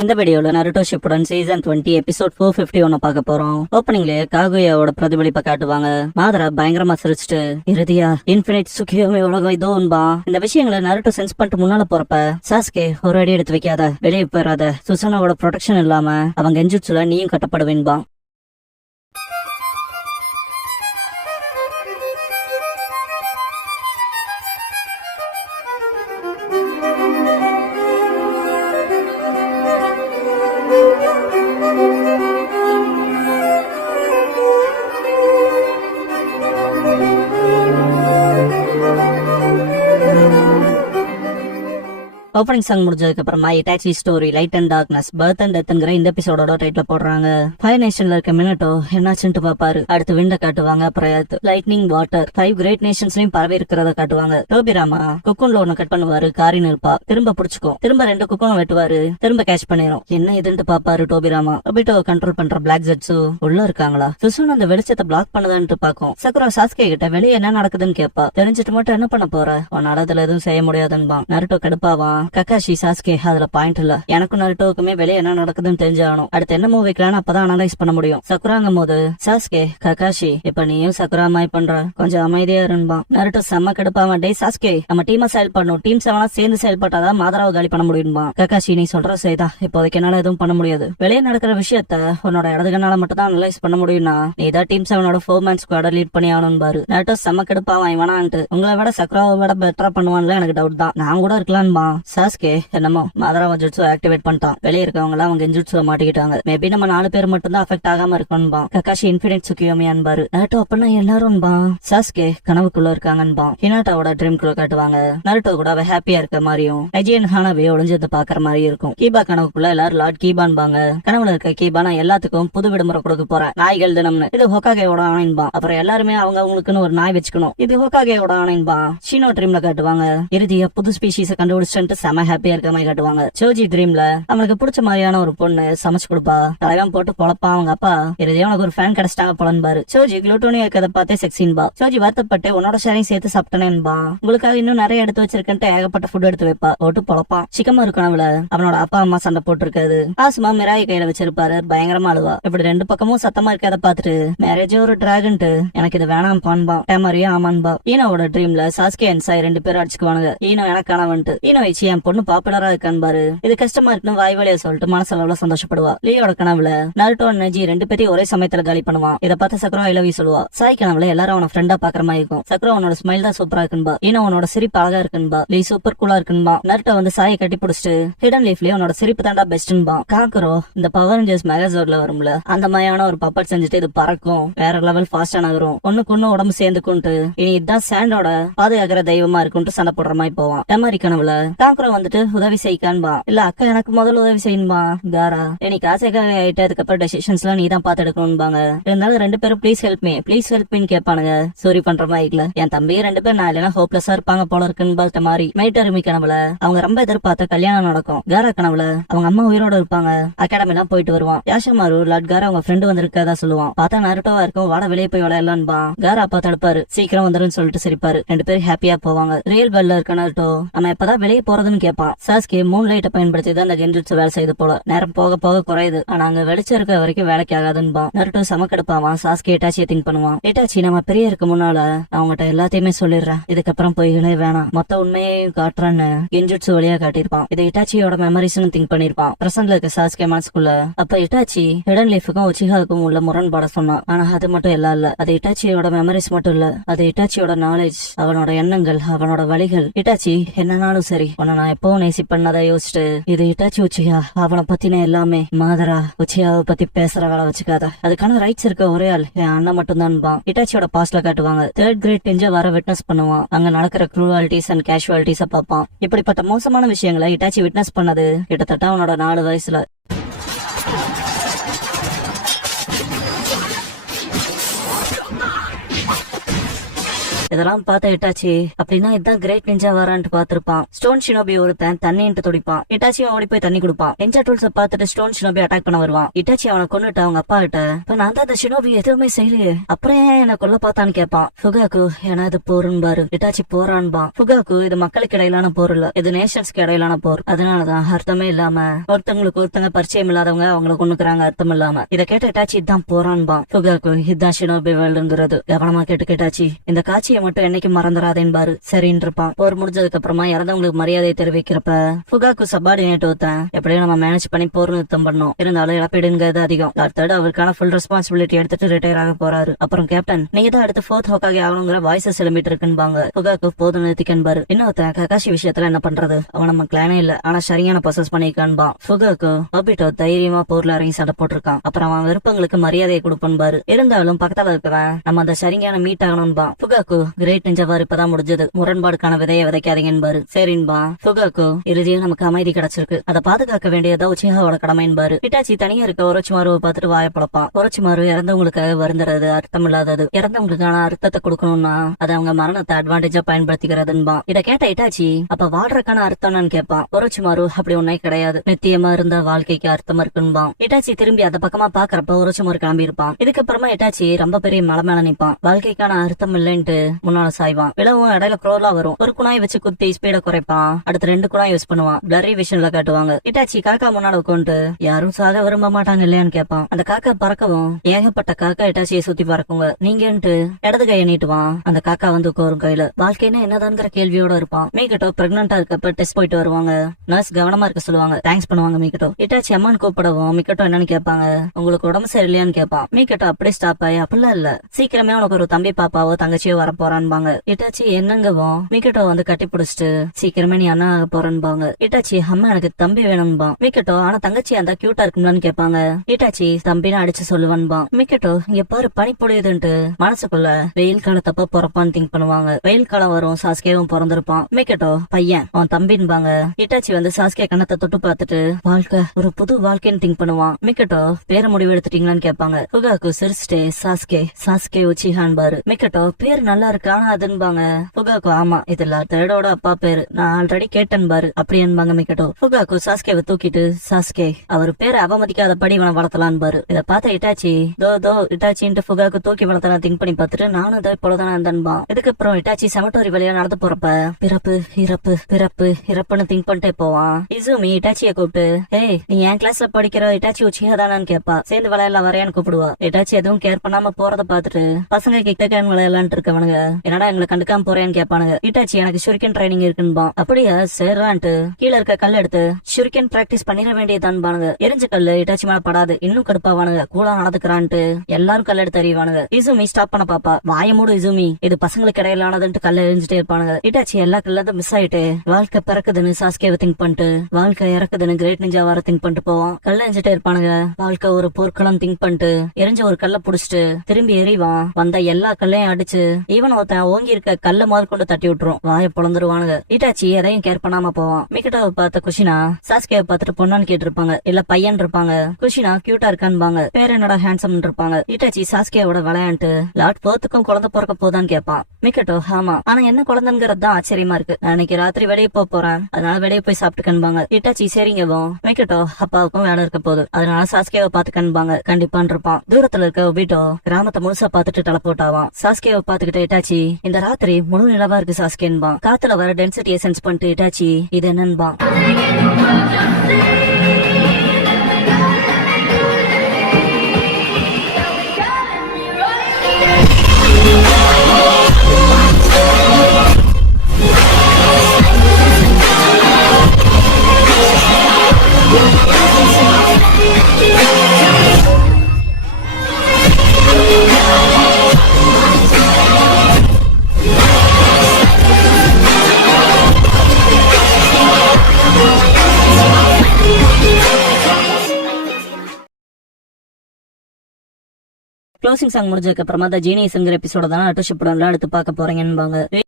இந்த வீடியோல Naruto Shippuden season 20 episode 451 பார்க்க போறோம். ஓப்பனிங்லயே காகுயாவோட பிரதிபலிப்பை காட்டுவாங்க. மாதரா பயங்கரமா சிரிச்சுட்டு இறுதியா இன்ஃபினிட் சுக்கியோமே உலகம் இதோன்பா. இந்த விஷயங்களை நருட்டோ சென்ஸ் பண்ணிட்டு முன்னால போறப்ப சாஸ்கே ஒரு அடி எடுத்து வைக்காத, வெளியே போயிடாத, சுசானாவோட ப்ரொடெக்ஷன் இல்லாம அவங்க கெஞ்சுச்சுல நீயும் கட்டப்படுவேன்பா. ஓப்பனிங் சாங் முடிஞ்சதுக்கு அப்புறமா Itachi story light and darkness birth and டெத்ங்கிற இந்த எபிசோடோட டைட்டில் போடுறாங்க. ஃபயர் நேஷன்ல இருக்க மினட்டோ என்னாச்சுன்னு பாப்பாரு. அடுத்து விண்ட காட்டுவாங்க. அப்புறம் லைட்னிங் வாட்டர் 5 கிரேட் நேஷன்ஸ்லயும் பரவி இருக்கிறத காட்டுவாங்க. டோபிராமா குக்கூன்ல ஒண்ணு கட் பண்ணுவாரு. காரின் இருப்பா திரும்ப புடிச்சுக்கும். திரும்ப 2 குக்கூனும் வெட்டுவாரு. திரும்ப கேட்ச் பண்ணிரும். என்ன இதுன்னு பாப்பாரு டோபிராமா. ரொபிட்டோ கண்ட்ரோல் பண்ற பிளாக் ஜெட்ஸு உள்ள இருக்காங்களா? சுசுன் அந்த வெளிச்சத்தை பிளாக் பண்ணதான்ட்டு பாக்கும். சக்குரா சாஸ்கே கிட்ட வெளியே என்ன நடக்குதுன்னு கேப்பா. தெரிஞ்சிட்டு மட்டும் என்ன பண்ண போற? உன்னால அதுல எதுவும் செய்ய முடியாதுன்னு நருட்டோ கடுப்பாவா. கக்காஷி சாஸ்கே அதுல பாயிண்ட் இல்ல, எனக்கும் நருட்டோவுக்குமே வெளியே என்ன நடக்குதுன்னு தெரிஞ்சாகணும். அடுத்து என்ன மூவ் வைக்கலான்னு அப்பதான் அனலைஸ் பண்ண முடியும். சக்குராங்கும் போது சாஸ்கே கக்காஷி இப்ப நீயும் சக்குரா மாய் பண்ற, கொஞ்சம் அமைதியா இருன்பா. நருட்டோ செம்ம கடுப்பாவா. டே சாஸ்கே நம்ம டீமா செயல்படணும், டீம் 7 சேர்ந்து செயல்பட்டாதான் மாதராவை காலி பண்ண முடியும்பா. கக்காஷி நீ சொல்ற செய்தா, இப்போதைக்கு என்னால எதுவும் பண்ண முடியாது. வெளியே நடக்கிற விஷயத்த உன்னோட இடதுகனால மட்டும் தான் அனலைஸ் பண்ண முடியும்னா நீதான் டீம் 7ஓட 4-man ஸ்குவாட லீட் பண்ணி ஆகணும் பாரு. நருட்டோ செம்ம கடுப்பாவான். வேணான்ட்டு உங்களை விட சக்குராவை விட பெட்டரா பண்ணுவான்ல எனக்கு டவுட் தான். நான் கூட இருக்கலான்பா. சாஸ்கே என்னமோ மாதராவ ஜுட்ஸு ஆக்டிவேட் பண்ணிட்டான். வெளியே இருக்கவங்க எல்லாம் அவங்க ஜுட்ஸுல மாட்டிக்கிட்டாங்க. மேபி நம்ம 4 பேர் மட்டும் தான் அஃபெக்ட் ஆகாம இருக்கணும்பா. Kakashi infinite சுக்கியோமியான்பா. நருட்டோ அப்படின்னா எல்லாரும்பா. சாஸ்கே கனவுக்குள்ள இருக்காங்கன்பா. ஹினாட்டாவோட ட்ரீம் குள்ள காட்டுவாங்க. நருட்டோ கூட அவ ஹாப்பியா இருக்க மாதிரியும் ஐஜியன் ஹானாவே ஒளிஞ்சது பாக்குற மாதிரி இருக்கும். கீபா கனவுக்குள்ள எல்லாரும் லார்ட் கீபான்பாங்க. கனவுல இருக்க கீபா நான் எல்லாத்துக்கும் புது விடுமுறை கொடுக்க போறேன், நாய்கள் தினம்னு. இது ஹோகாகேயோட ஆணைன்பா. அப்புறம் எல்லாருமே அவங்க அவங்களுக்குன்னு ஒரு நாய் வச்சுக்கணும். இது ஹோகாகேயோட ஆணைன்பா. ஷினோ ட்ரீம்ல காட்டுவாங்க. இறுதியா புது ஸ்பீஷீஸ கண்டுபிடிச்சுட்டு செம ஹாப்பியா இருக்க மாதிரி காட்டுவாங்க. சோஜி ட்ரீம்ல அவங்களுக்கு பிடிச்ச மாதிரியான ஒரு பொண்ணு சமைச்சு கொடுப்பா. தலைவன் போட்டு பொழப்பா. அவங்க அப்பா இறுதியா உனக்கு ஒரு ஃபேன் கிடைச்சிட்டாங்க போலன்பாரு. சோஜி குளூட்டோனியா இருக்கதை பார்த்தே செக்ஸின்பா. சோஜி வருத்தப்பட்டு உன்னோட ஷேரிங் சேர்த்து சாப்பிட்டனேன்பா. உங்களுக்காக இன்னும் நிறைய எடுத்து வச்சிருக்கேன்ட்டு ஏகப்பட்ட ஃபுட் எடுத்து வைப்பா. போட்டு பொழப்பான். சிக்கமா இருக்கணும்ல அவனோட அப்பா அம்மா சண்டை போட்டு இருக்காது. ஆசுமா மிராய் கையில வச்சிருப்பாரு. பயங்கரமா அழுவா. இப்படி 2 பக்கமும் சத்தமா இருக்கதை பாத்துட்டு மேரேஜ் ஒரு டிராகன்ட்டு எனக்கு இது வேணாம் பான்பா. டேமரியா ஆமான்பா. ஈனோட ட்ரீம்ல சாஸ்கே அண்ட் சாய் 2 பேரும் அடிச்சுக்குவானுங்க. ஈனோ எனக்கானவன்ட்டு. ஈனோ வச்சு என் பொண்ணு பாப்புலரா இருக்கான்பாரு. இது கஷ்டமா இருக்குன்னு வாய் வழியா சொல்லிட்டு மனசளவுல சந்தோஷப்படுவா. லீயோட கனவுல நருட்டோ நஜி 2 பேரையும் ஒரே சமயத்துல காலி பண்ணுவான். இதை பார்த்து சக்ரா ஐ லவ் யூ சொல்லுவா. சாய் கனவுல எல்லாரும் அவன ஃப்ரெண்டா பாக்குற மாதிரி இருக்கும். சக்ரா உன்னோட ஸ்மைல் தான் சூப்பரா இருக்குன்பா. ஈனோ உன்னோட சிரிப்பு அழகா இருக்குன்பா. லீ சூப்பர் கூலா இருக்குன்பா. நருட்டோ வந்து சாயை கட்டி பிடிச்சிட்டு ஹிடன் லீஃப்லயே உன்னோட சிரிப்பு தாண்டா பெஸ்ட்ன்பா. காக்குறோ இந்த பவர் ரேஞ்சர்ஸ் மெகாசோட்ல வரும்ல அந்த மாதிரியான ஒரு பப்பட் செஞ்சுட்டு இது பறக்கும், வேற லெவல் ஃபாஸ்டா நகரும், ஒண்ணுக்கு உடம்பு சேர்ந்துக்குன்ட்டு இனி இதுதான் சாண்டோட பாதுகாக்கிற தெய்வமா இருக்குன்ட்டு சண்டை போடுற மாதிரி போவான். டமாரி கனவுல காக்குறோ வந்துட்டு உதவி செய்க்கான்பா. இல்ல அக்கா எனக்கு முதல்ல உதவி செய்யணும்பா. காரா எனக்கு ஆசைக்காக ஆயிட்டு அதுக்கப்புறம் டெசிஷன்ஸ் எல்லாம் நீ தான் பாத்து எடுக்கணும்பாங்க. இருந்தாலும் 2 பேரும் ப்ளீஸ் ஹெல்ப் மீன்னு கேட்பானுங்க. சாரி பண்ற மாதிரி இல்ல என் தம்பி 2 பேர் நான் இல்லைன்னா ஹோப்லெஸ்ஸா இருப்பாங்க போல இருக்குன்னு பார்த்த மாதிரி. மைட்டருமி கனவுல அவங்க ரொம்ப எதிர்பார்த்த கல்யாணம் நடக்கும். காரா கனவுல அவங்க அம்மா உயிரோட இருப்பாங்க. அகாடமி எல்லாம் போயிட்டு வருவான். யாஷமாரு லாட் காரா அவங்க ஃப்ரெண்டு வந்திருக்கதா சொல்லுவான். பார்த்தா நருட்டோவா இருக்கும். வாட வெளியே போய் விளையாடலான்பா. காரா அப்பா தடுப்பாரு. சீக்கிரம் வந்துருன்னு சொல்லிட்டு சிரிப்பாரு. 2 பேரும் ஹாப்பியா போவாங்க. ரியல் பெல்ல இருக்க நருட்டோ நம்ம எப்பதான் வெளியே போறதுன்னு கேட்பான். சாஸ்கே மூன் லைட்டை பயன்படுத்தி தான் அந்த கென்ஜுட்சு வேலை செய்து போல. நேரம் போக போக குறையுது. ஆனா அங்க வெளிச்சம் இருக்க வரைக்கும் வேலைக்கு ஆகாதுன்பா. நருட்டோ சமக்கெடுப்பாவான். சாஸ்கே இட்டாச்சியை திங்க் பண்ணுவான். இட்டாச்சி நம்ம பெரிய இருக்க முன்னால அவங்ககிட்ட எல்லாத்தையுமே சொல்லிடுறேன், இதுக்கப்புறம் பொய்களே வேணாம், மொத்த உண்மையையும் காட்டுறான்னு கென்ஜுட்சு வழியா காட்டியிருப்பான். இது இட்டாச்சியோட மெமரிஸ்னு திங்க் பண்ணிருப்பான். பிரசன்ட்ல இருக்க சாஸ்கே மனசுக்குள்ள. அப்ப இட்டாச்சி ஹிடன் லீஃபுக்கும் உச்சிகாவுக்கும் உள்ள முரண்பாட சொன்னான். ஆனா அது மட்டும் எல்லாம் இல்ல, அது இட்டாச்சியோட மெமரிஸ் மட்டும் இல்ல, அது இட்டாச்சியோட நாலேஜ், அவனோட எண்ணங்கள், அவனோட வழிகள். இட்டாச்சி என்னன்னாலும் சரி உன்னை நான் எப்பவும் நேசி பண்ணதை யோசிச்சுட்டு இது இட்டாச்சி உச்சியா அவனை பத்தின எல்லாமே. மாதரா உச்சியாவை பத்தி பேசுற வேலை வச்சுக்காத, அதுக்கான ரைட்ஸ் இருக்க ஒரே ஆள் என் அண்ணன் மட்டும் தான். இட்டாச்சியோட பாஸ்ட்ல காட்டுவாங்க. 3rd கிரேட் டெஞ்ச வர விட்னஸ் பண்ணுவான். அங்க நடக்கிற க்ரூவாலிட்டிஸ் அண்ட் கேஷுவாலிட்டிஸ பார்ப்பான். இப்படிப்பட்ட மோசமான விஷயங்களை இட்டாச்சி விட்னஸ் பண்ணது கிட்டத்தட்ட அவனோட 4 வயசுல. இதெல்லாம் பார்த்த இட்டாச்சி அப்படின்னா இதான் கிரேட் நிஞ்சா வரான்ட்டு பாத்திருப்பான். ஸ்டோன் ஷினோபி ஒருத்தன் தண்ணின்ட்டு துடிப்பான். இட்டாச்சி ஓடி போய் தண்ணி கொடுப்பான். நிஞ்சா டூல்ஸ் பார்த்துட்டு ஸ்டோன் ஷினோபி அட்டாக் பண்ண வருவான். இட்டாச்சி அவனை கொன்னுட்டு அவங்க அப்பா கிட்ட இப்ப நான் தான் அந்த ஷினோபி எதுவுமே செய்யலையே அப்புறம் ஏன் என்ன கொல்ல பார்த்தான்னு கேட்பான். ஃபுகாக்கு ஏன்னா இது போருன்னு பாரு. இட்டாச்சி போறான்பா. ஃபுகாக்கு இது மக்களுக்கு இடையிலான போர் இல்ல, இது நேஷன்ஸ்க்கு இடையிலான போர். அதனாலதான் அர்த்தமே இல்லாம ஒருத்தங்களுக்கு ஒருத்தங்க பரிச்சயம் இல்லாதவங்க அவங்களை கொண்டுக்குறாங்க அர்த்தம் இல்லாம. இதை கேட்ட இட்டாச்சி இதான் போறான்பா. ஃபுகாக்கு இதுதான் ஷினோபி வேல்டுங்கிறது கவனமா கேட்டு கேட்டாச்சி இந்த காட்சியை மட்டும் என்னைக்கு மறந்துடாதேன்னு பாரு. சரின்னு இருப்பான். போர் முடிஞ்சதுக்கு அப்புறமா இறந்தவங்களுக்கு மரியாதை தெரிவிக்கிறப்ப ஃபுகாக்கு சப்பார்டினேட் ஒருத்தன் எப்படியும் நம்ம மேனேஜ் பண்ணி போர் நிறுத்தம் பண்ணோம். இருந்தாலும் இழப்பீடுங்கிறது அதிகம். அடுத்தது அவருக்கான ஃபுல் ரெஸ்பான்சிபிலிட்டி எடுத்துட்டு ரிட்டையர் ஆக போறாரு. அப்புறம் கேப்டன் நீங்க தான் அடுத்து 4th ஹோக்காகி ஆகணுங்கிற வாய்ஸஸ் எழும்பிட்டு இருக்குன்பாங்க. ஃபுகாக்கு போதும் நிறுத்திக்கன்பாரு. இன்னொருத்தன் ககாஷி விஷயத்துல என்ன பண்றது, அவன் நம்ம கிளானே இல்ல ஆனா சரியான பொசஸ் பண்ணிருக்கான்பா. ஃபுகாக்கு ஒபிட்டோ தைரியமா போர்ல இறங்கி சண்டை போட்டிருக்கான். அப்புறம் அவன் விருப்பங்களுக்கு மரியாதையை கொடுப்பாரு. இருந்தாலும் பக்கத்துல இருக்கவன் நம்ம அந்த சரியான மீட் ஆகணும்பா. ஃபுகாக்கு கிரேட் நிஞ்சவார் இப்பதான் முடிஞ்சது, முரண்பாடுக்கான விதையை விதைக்காதீங்கன்பாரு. சரின்பா. ஃபுகாக்கு இறுதியில் நமக்கு அமைதி கிடைச்சிருக்கு, அதை பாதுகாக்க வேண்டியதா உச்சிஹாவோட கடமைன்பாரு. இட்டாச்சி தனியா இருக்க ஒரோச்சிமாருவை பார்த்துட்டு வாய பழப்பான். ஒரோச்சிமாரு இறந்தவங்களுக்காக வருந்துறது அர்த்தம் இல்லாதது, இறந்தவங்களுக்கான அர்த்தத்தை கொடுக்கணும்னா அது அவங்க மரணத்தை அட்வான்டேஜா பயன்படுத்திக்கிறதுன்பா. இத கேட்ட இட்டாச்சி அப்ப வாழ்றதுக்கான அர்த்தம்னு கேட்பான். ஒரோச்சிமாரு அப்படி ஒன்னே கிடையாது, நித்தியமா இருந்த வாழ்க்கைக்கு அர்த்தம் இருக்குன்பா. இட்டாச்சி திரும்பி அந்த பக்கமா பாக்குறப்ப ஒரோச்சிமாரு கிளம்பி இருப்பான். இதுக்கப்புறமா இட்டாச்சி ரொம்ப பெரிய மலை மேல நிப்பான். வாழ்க்கைக்கான அர்த்தம் இல்லைன்ட்டு முன்னால சாய்வான். விளவும் இடையில குரோலா வரும். ஒரு குணாய் வச்சு குத்தி ஸ்பீட குறைப்பான். அடுத்து 2 குணாய் யூஸ் பண்ணுவான். பிளரி விஷன்ல காட்டுவாங்க. இட்டாச்சி காக்கா முன்னால உட்காந்து யாரும் சாக விரும்ப மாட்டாங்க இல்லையான்னு கேட்பான். அந்த காக்கா பறக்கவும் ஏகப்பட்ட காக்கா இட்டாச்சியை சுத்தி பறக்குங்க. நீங்கன்ட்டு இடது கையை நீட்டுவான். அந்த காக்கா வந்து உட்காரும் கையில. வாழ்க்கைன்னா என்னதான்ங்கிற கேள்வியோட இருப்பான். மீகட்டோ பிரெக்னண்டா இருக்கப்ப டெஸ்ட் போயிட்டு வருவாங்க. நர்ஸ் கவனமா இருக்க சொல்லுவாங்க. தேங்க்ஸ் பண்ணுவாங்க மீகட்டோ. இட்டாச்சி அம்மான்னு கூப்பிடவும் மீகட்டோ என்னன்னு கேட்பாங்க. உங்களுக்கு உடம்பு சரியில்லையான்னு கேட்பான். மீகட்டோ அப்படியே ஸ்டாப் ஆயி அப்படிலாம் இல்ல, சீக்கிரமே உனக்கு ஒரு தம்பி பாப்பாவோ தங்கச்சியோ வர போறான்பாங்க. இட்டாச்சி என்னங்கவும் மீகட்டோ வந்து கட்டி பிடிச்சிட்டு சீக்கிரமே நீ அண்ணா ஆக போறேன்பாங்க. இட்டாச்சி அம்மா எனக்கு தம்பி வேணும்பா. மீகட்டோ ஆனா தங்கச்சி அந்த கியூட்டா இருக்கும்லான்னு கேட்பாங்க. இட்டாச்சி தம்பின்னு அடிச்சு சொல்லுவான்பா. மீகட்டோ இங்க பாரு பனி பொழியுதுன்ட்டு மனசுக்குள்ள வெயில் காலத்தப்ப பிறப்பான்னு திங்க் பண்ணுவாங்க. வெயில் காலம் வரும், சாஸ்கேவும் பிறந்திருப்பான். மீகட்டோ பையன் அவன் தம்பின்பாங்க. இட்டாச்சி வந்து சாஸ்கே கண்ணத்தை தொட்டு பார்த்துட்டு வாழ்க்கை ஒரு புது வாழ்க்கைன்னு திங்க் பண்ணுவான். மீகட்டோ பேர முடிவு எடுத்துட்டீங்களான்னு கேட்பாங்க. ஃபுகாக்கு சிரிச்சிட்டே சாஸ்கே சாஸ்கே உச்சிஹான் பாரு. மீகட்டோ பேர் நல்லா இருக்கு ஆனா அதுன்பாங்க. ஃபுகாக்கு ஆமா இதுல தேடோட அப்பா பேரு நான் ஆல்ரெடி கேட்டன் பாரு அப்படின்பாங்க மீகட்டோ. ஃபுகாக்கு சாஸ்கேவை தூக்கிட்டு சாஸ்கே அவர் பேரை அவமதிக்காத படி இவனை வளர்த்தலான்னு பாரு. இதை பார்த்த இட்டாச்சி தோ இட்டாச்சின்ட்டு ஃபுகாக்கு தூக்கி வளர்த்தலாம் திங்க் பண்ணி பார்த்துட்டு நானும் இதே போலதானே இருந்தேன்பா. இதுக்கப்புறம் இட்டாச்சி செமட்டோரி வழியா நடந்து போறப்ப பிறப்பு இறப்பு பிறப்பு இறப்புன்னு திங்க் பண்ணிட்டே போவான். இசுமி இட்டாச்சியை கூப்பிட்டு ஏய் நீ என் கிளாஸ்ல படிக்கிற இட்டாச்சி உச்சியா தானான்னு கேட்பா. சேர்ந்து விளையாடலாம் வரையான்னு கூப்பிடுவா. இட்டாச்சி எதுவும் கேர் பண்ணாம போறத பாத்துட்டு பசங்க கிட்ட விளையாடலான் இருக்கவனுங்க என்னடா எங்களை கண்டுக்காம போறேன்னு கேட்பானுங்க. இட்டாச்சி எனக்கு ஷுரிக்கன் ட்ரைனிங் இருக்குன்பா. அப்படியே சேர்றான்ட்டு கீழே இருக்க கல் எடுத்து ஷுரிக்கன் பிராக்டிஸ் பண்ணிட வேண்டியதான் பானுங்க. எரிஞ்ச கல்லு இட்டாச்சி மேல படாது, இன்னும் கடுப்பாவானுங்க. கூலா நடந்துக்கிறான்ட்டு எல்லாரும் கல் எடுத்து அறிவானுங்க. இசுமி ஸ்டாப் பண்ண பாப்பா. வாய மூடு இசுமி, இது பசங்களுக்கு இடையிலானதுன்ட்டு கல்ல எரிஞ்சுட்டே இருப்பானுங்க. இட்டாச்சி எல்லா கல்லதும் மிஸ் ஆயிட்டு வாழ்க்கை பிறக்குதுன்னு சாஸ்கேவை திங்க் பண்ணிட்டு வாழ்க்கை இறக்குதுன்னு கிரேட் நிஞ்சா வர திங்க் பண்ணிட்டு போவான். கல்ல எரிஞ்சுட்டே இருப்பானுங்க. வாழ்க்கை ஒரு போர்க்களம் திங்க் பண்ணிட்டு எரிஞ்ச ஒரு கல்ல புடிச்சிட்டு திரும்பி எறிவான். வந்த எல்லா கல்லையும் அடிச்சு ஈவன் ஒருத்தன் ஓங்கி இருக்க கல்ல முதல் கொண்டு தட்டி விட்டுரும். வாய பொழந்துருவானுங்க. இட்டாச்சி எதையும் கேர் பண்ணாம போவான். மிகட்டாவை பார்த்த குஷினா சாஸ்கேவை பார்த்துட்டு பொண்ணான்னு கேட்டிருப்பாங்க, இல்ல பையன் இருப்பாங்க. குஷினா கியூட்டா இருக்கான்பாங்க. பேர் என்னடா ஹேண்ட்ஸம் இருப்பாங்க. இட்டாச்சி சாஸ்கேவோட விளையாண்டு லார்ட் போர்த்துக்கும் குழந்தை பிறக்க போதான்னு கேட்பான். மிகட்டோ ஆமா ஆனா என்ன குழந்தைங்கிறது தான் ஆச்சரியமா இருக்கு, நான் இன்னைக்கு ராத்திரி வெளியே போறேன் அதனால வெளியே போய் சாப்பிட்டுக்கன்பாங்க. இட்டாச்சி சரிங்கவும் மிகட்டோ அப்பாவுக்கும் வேலை இருக்க போகுது அதனால சாஸ்கேவை பாத்துக்கன்பாங்க. கண்டிப்பான் இருப்பான். தூரத்துல இருக்க ஒபிட்டோ கிராமத்தை முழுசா பாத்துட்டு டெலப்போர்ட்டாவான். சாஸ்கேவை பாத்துக்கிட்டு இட்டாச்சி இந்த ராத்திரி முழு நிலவா இருக்கு சாஸ்கேன்பா. காத்துல வர டென்சிட்டியை சென்ஸ் பண்ணிட்டு இட்டாச்சி இது என்னன்பா. க்ளோசிங் சாங் முடிஞ்சதுக்கு அப்புறமா த ஜீனியஸ்ங்கிற எபிசோட தான் அடுத்த ஷிப் அடுத்து பார்க்க போறீங்கன்னு